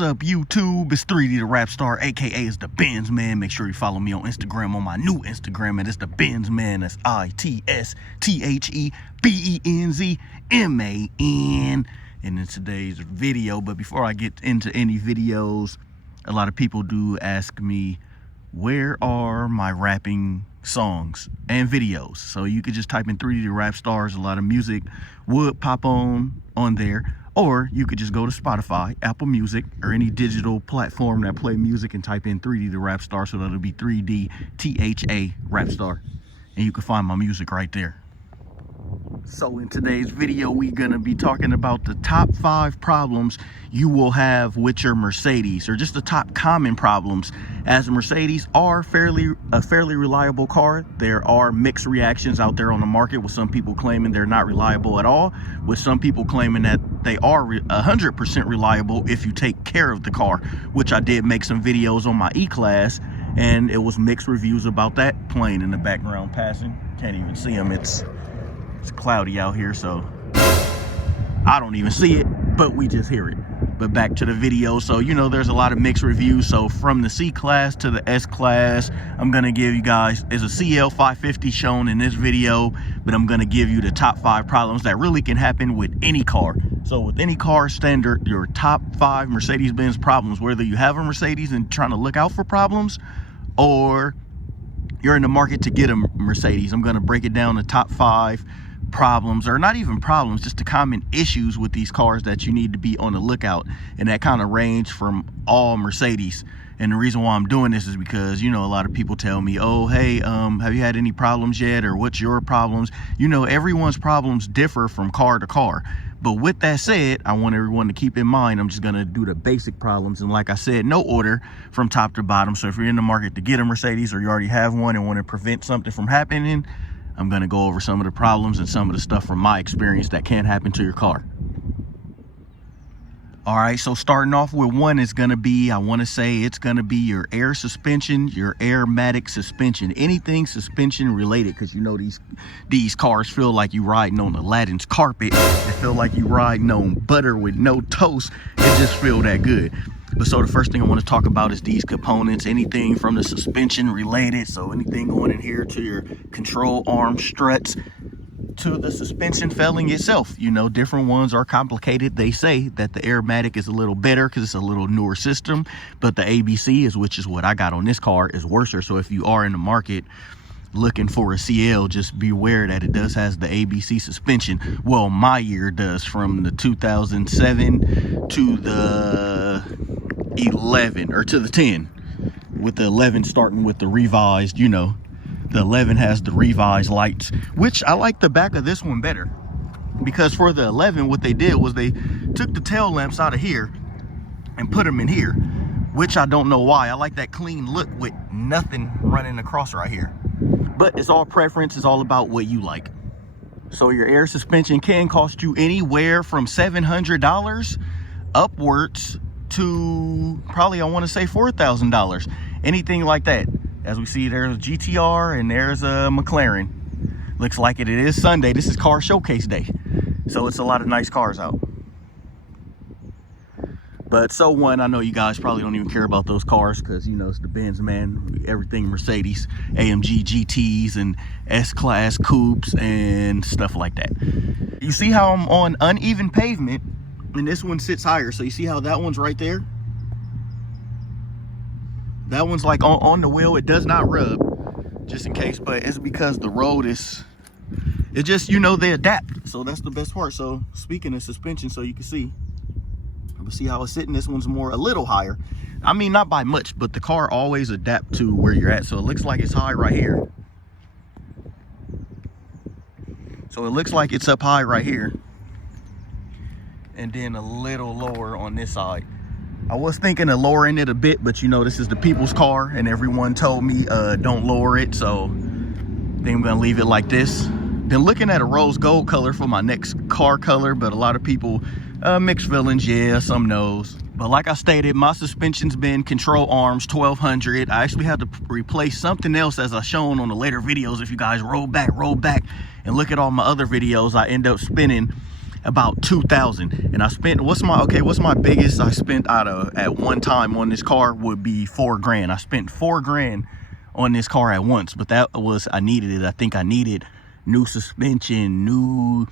What's up, YouTube? It's 3D the Rap Star, aka it's the Benz Man. Make sure you follow me on Instagram, on my new Instagram, and it's the Benz Man. That's ITSTHEBENZMAN. And in today's video, but before I get into any videos, a lot of people do ask me, where are my rapping songs and videos? So you could just type in 3D the Rap Stars. A lot of music would pop on there. Or you could just go to Spotify, Apple Music, or any digital platform that play music and type in 3D the Rap Star. So that'll be 3D THA Rap Star. And you can find my music right there. So in today's video, we're going to be talking about the top 5 problems you will have with your Mercedes, or just the top common problems, as Mercedes are a fairly reliable car. There are mixed reactions out there on the market, with some people claiming they're not reliable at all, with some people claiming that they are 100% reliable if you take care of the car, which I did make some videos on my E-Class, and it was mixed reviews about that plane in the background passing. Can't even see them. It's cloudy out here, so I don't even see it, but we just hear it. But back to the video. So, you know, there's a lot of mixed reviews. So from the C-Class to the S-Class, I'm going to give you guys, there's a CL 550 shown in this video, but I'm going to give you the top 5 problems that really can happen with any car. So with any car standard, your top 5 Mercedes Benz problems, whether you have a Mercedes and trying to look out for problems, or you're in the market to get a Mercedes, I'm going to break it down to top 5 problems, or not even problems, just the common issues with these cars that you need to be on the lookout. And that kind of range from all Mercedes. And the reason why I'm doing this is because, you know, a lot of people tell me, oh, hey, have you had any problems yet, or what's your problems? You know, everyone's problems differ from car to car. But with that said, I want everyone to keep in mind, I'm just going to do the basic problems. And like I said, no order from top to bottom. So if you're in the market to get a Mercedes, or you already have one and want to prevent something from happening, I'm going to go over some of the problems and some of the stuff from my experience that can happen to your car. All right, so starting off with one is going to be, I want to say it's going to be your air suspension, your airmatic suspension, anything suspension related, because you know these cars feel like you riding on Aladdin's carpet. They feel like you riding on butter with no toast. It just feel that good. But so the first thing I want to talk about is these components, anything from the suspension related. So anything going in here to your control arm struts, to the suspension failing itself. You know, different ones are complicated. They say that the airmatic is a little better because it's a little newer system, but the ABC, which is what I got on this car, is worse. So if you are in the market looking for a CL, just be aware that it does has the ABC suspension. Well, my year does, from the 2007 to the 11, or to the 10, with the 11 starting with the revised, you know, the 11 has the revised lights, which I like the back of this one better, because for the 11, what they did was they took the tail lamps out of here and put them in here, which I don't know why. I like that clean look with nothing running across right here. But it's all preference. It's all about what you like. So your air suspension can cost you anywhere from $700 upwards to probably, I want to say, $4,000. Anything like that. As we see, there's a GTR and there's a McLaren. Looks like it is Sunday. This is car showcase day. So it's a lot of nice cars out. But so one, I know you guys probably don't even care about those cars, because, you know, it's the Benz Man, everything Mercedes, AMG GTs and S-Class coupes and stuff like that. You see how I'm on uneven pavement, and this one sits higher. So you see how that one's right there? That one's like on the wheel. It does not rub, just in case, but it's because the road is, it just, you know, they adapt. So that's the best part. So speaking of suspension, so you can see how it's sitting. This one's a little higher. I mean, not by much, but the car always adapt to where you're at. So it looks like it's high right here. So it looks like it's up high right here, and then a little lower on this side. I was thinking of lowering it a bit, but you know, this is the people's car, and everyone told me don't lower it, so I think I'm gonna leave it like this. Been looking at a rose gold color for my next car color, but a lot of people mixed feelings. Yeah, some no's. But like I stated, my suspension's been control arms 1200. I actually had to replace something else, as I shown on the later videos. If you guys roll back and look at all my other videos, I end up spending about 2,000. And I spent, what's my biggest I spent at one time on this car would be $4 grand. I spent $4 grand on this car at once, but that was, I needed it. I think I needed new suspension, new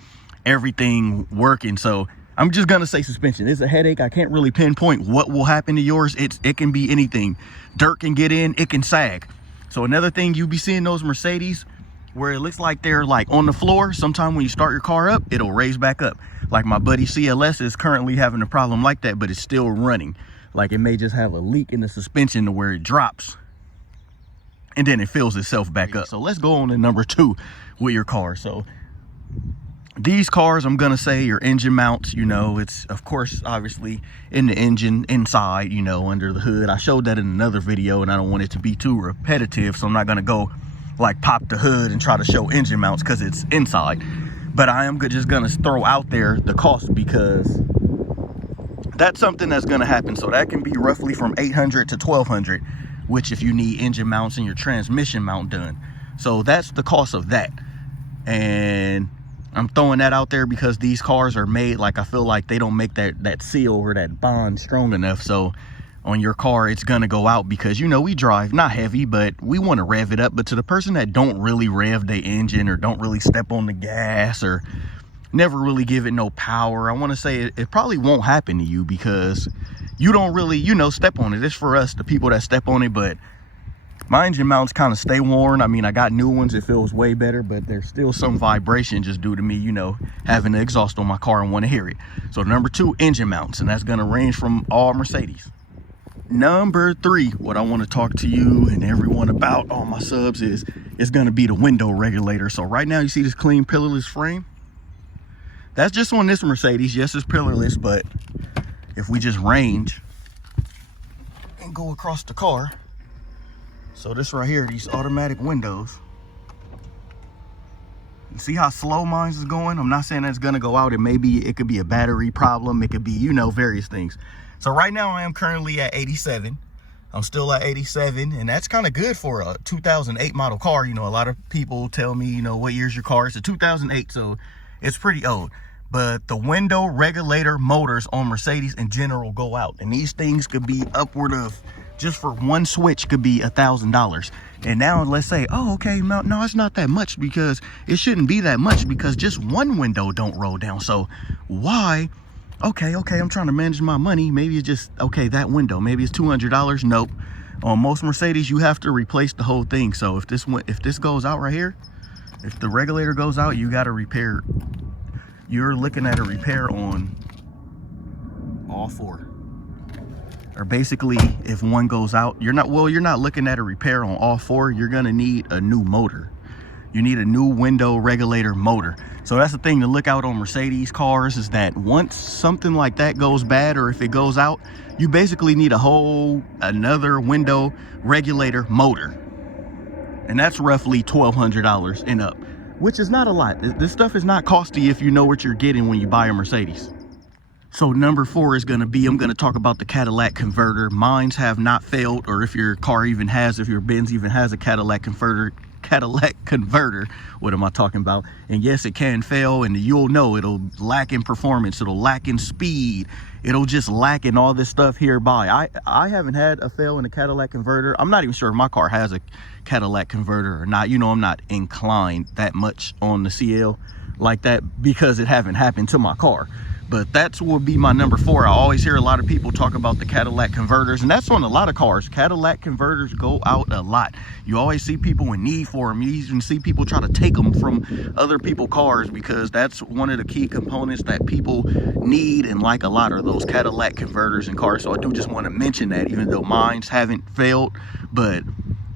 everything working. So I'm just gonna say suspension. It's a headache. I can't really pinpoint what will happen to yours. It can be anything. Dirt can get in, it can sag. So another thing, you be seeing those Mercedes where it looks like they're like on the floor. Sometime when you start your car up, it'll raise back up. Like my buddy CLS is currently having a problem like that, but it's still running. Like it may just have a leak in the suspension to where it drops and then it fills itself back up. So let's go on to number 2 with your car. So these cars, I'm gonna say, your engine mounts, you know, it's of course obviously in the engine inside, you know, under the hood. I showed that in another video and I don't want it to be too repetitive, so I'm not gonna go like pop the hood and try to show engine mounts because it's inside. But I am just gonna throw out there the cost, because that's something that's gonna happen. So that can be roughly from $800 to $1,200, which if you need engine mounts and your transmission mount done. So that's the cost of that. And I'm throwing that out there because these cars are made, like, I feel like they don't make that seal or that bond strong enough. So on your car, it's gonna go out, because, you know, we drive not heavy, but we want to rev it up. But to the person that don't really rev their engine or don't really step on the gas or never really give it no power, I want to say it probably won't happen to you, because you don't really, you know, step on it. It's for us, the people that step on it. But my engine mounts kind of stay worn. I mean, I got new ones. It feels way better, but there's still some vibration just due to me, you know, having the exhaust on my car and want to hear it. So number 2, engine mounts, and that's going to range from all Mercedes. Number 3, what I want to talk to you and everyone about, all my subs, is going to be the window regulator. So right now you see this clean pillarless frame. That's just on this Mercedes. Yes, it's pillarless, but if we just range and go across the car, so this right here, these automatic windows, you see how slow mine is going? I'm not saying that's gonna go out. It could be a battery problem. It could be, you know, various things. So right now I am currently at 87. I'm still at 87, and that's kind of good for a 2008 model car. You know, a lot of people tell me, you know, what year's your car? It's a 2008, so it's pretty old. But the window regulator motors on Mercedes in general go out, and these things could be upward of, just for one switch, could be $1,000. And now let's say, oh, okay, no, it's not that much, because it shouldn't be that much, because just one window don't roll down. So why? Okay, I'm trying to manage my money. Maybe it's just, okay, that window, maybe it's $200. Nope. On most Mercedes, you have to replace the whole thing. So if this goes out right here, if the regulator goes out, you got to repair. You're looking at a repair on all 4. Or basically, if one goes out, you're not looking at a repair on all 4. You're gonna need a new motor. You need a new window regulator motor. So that's the thing to look out on Mercedes cars, is that once something like that goes bad, or if it goes out, you basically need another window regulator motor. And that's roughly $1,200 and up, which is not a lot. This stuff is not costly if you know what you're getting when you buy a Mercedes. So number 4 is going to be, I'm going to talk about the Cadillac Converter. Mines have not failed, or if your car even has, if your Benz even has a Cadillac Converter, what am I talking about? And yes, it can fail, and you'll know it'll lack in performance, it'll lack in speed, it'll just lack in all this stuff hereby. I haven't had a fail in a Cadillac Converter. I'm not even sure if my car has a Cadillac Converter or not. You know, I'm not inclined that much on the CL like that, because it haven't happened to my car. But that's will be my number 4. I always hear a lot of people talk about the Cadillac Converters, and that's on a lot of cars. Cadillac Converters go out a lot. You always see people in need for them. You even see people try to take them from other people's cars, because that's one of the key components that people need and like a lot, are those Cadillac Converters in cars. So I do just want to mention that, even though mines haven't failed, but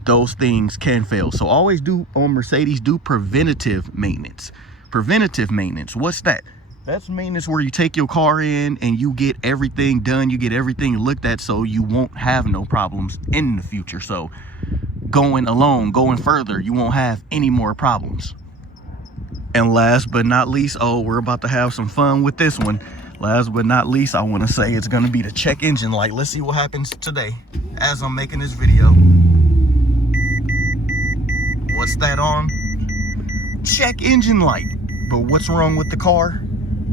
those things can fail. So always do, on Mercedes, do preventative maintenance. Preventative maintenance, what's that? That's maintenance where you take your car in and you get everything done, you get everything looked at, so you won't have no problems in the future. So going further, you won't have any more problems. And last but not least, we're about to have some fun with this one. Last but not least, I want to say it's going to be the check engine light. Let's see what happens today as I'm making this video. What's that on? Check engine light. But what's wrong with the car?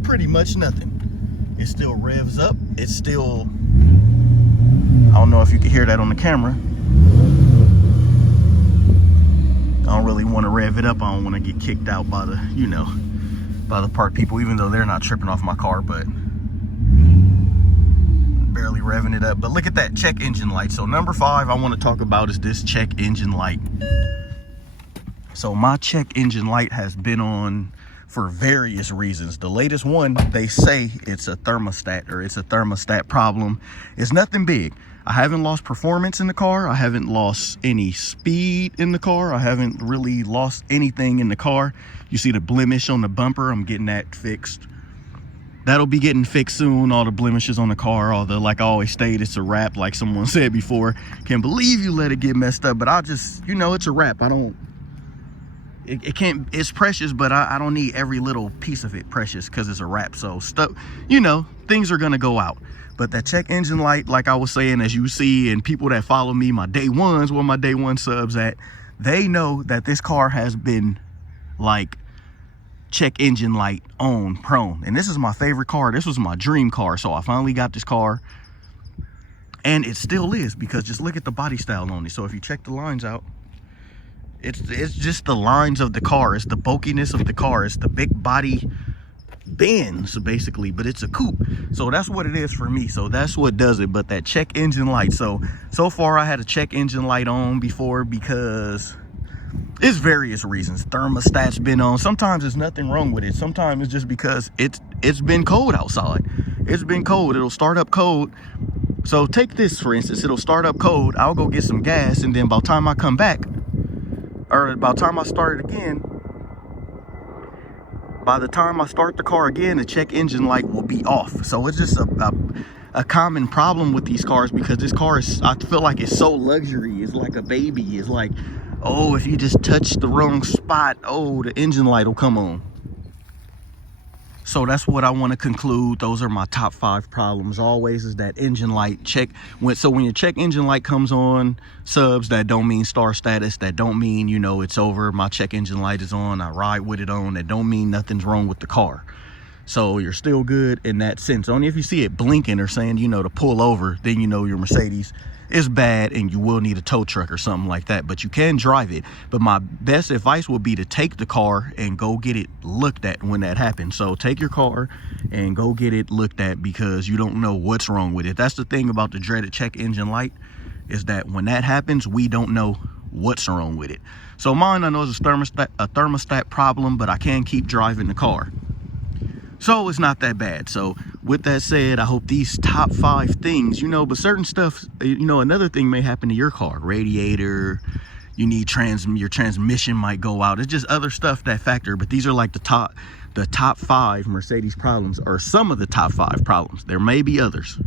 pretty much nothing. It still revs up. It's still, I don't know if you can hear that on the camera. I don't really want to rev it up. I don't want to get kicked out by the, you know, by the park people, even though they're not tripping off my car, but barely revving it up. But look at that check engine light. So number 5 I want to talk about is this check engine light. So my check engine light has been on for various reasons. The latest one, they say it's a thermostat, or it's a thermostat problem. It's nothing big. I haven't lost performance in the car. I haven't lost any speed in the car. I haven't really lost anything in the car. You see the blemish on the bumper, I'm getting that fixed. That'll be getting fixed soon. All the blemishes on the car, all the, like I always state, it's a wrap, like someone said before. Can't believe you let it get messed up, but I just, you know, it's a wrap. I don't, it can't, it's precious, but I don't need every little piece of it precious because it's a wrap. So stuff, you know, things are gonna go out. But that check engine light, like I was saying, as you see, and people that follow me, my day ones, where my day one subs at, they know that this car has been like check engine light on prone. And this is my favorite car. This was my dream car. So I finally got this car, and it still is, because just look at the body style on it. So if you check the lines out, it's just the lines of the car. It's the bulkiness of the car. It's the big body Benz basically, but it's a coupe. So that's what it is for me. So that's what does it. But that check engine light, so far I had a check engine light on before because it's various reasons. Thermostat's been on. Sometimes there's nothing wrong with it. Sometimes it's just because it's been cold outside. It's been cold. It'll start up cold. So take this for instance. It'll start up cold. I'll go get some gas, and then by the time I come back, or by the time I start it again, by the time I start the car again, the check engine light will be off. So it's just a common problem with these cars, because this car is, I feel like it's so luxury. It's like a baby. It's like, oh, if you just touch the wrong spot, oh, the engine light will come on. So that's what I want to conclude. Those are my top 5 problems always, is that engine light check. So when your check engine light comes on, subs, that don't mean star status. That don't mean, you know, it's over. My check engine light is on. I ride with it on. That don't mean nothing's wrong with the car. So you're still good in that sense. Only if you see it blinking or saying, you know, to pull over, then you know your Mercedes is bad and you will need a tow truck or something like that. But you can drive it. But my best advice would be to take the car and go get it looked at when that happens. So take your car and go get it looked at, because you don't know what's wrong with it. That's the thing about the dreaded check engine light, is that when that happens, we don't know what's wrong with it. So mine, I know, is a thermostat problem, but I can keep driving the car. So it's not that bad. So with that said, I hope these top 5 things, you know, but certain stuff, you know, another thing may happen to your car. Radiator, you need your transmission might go out. It's just other stuff that factor. But these are like the top 5 Mercedes problems, or some of the top 5 problems. There may be others.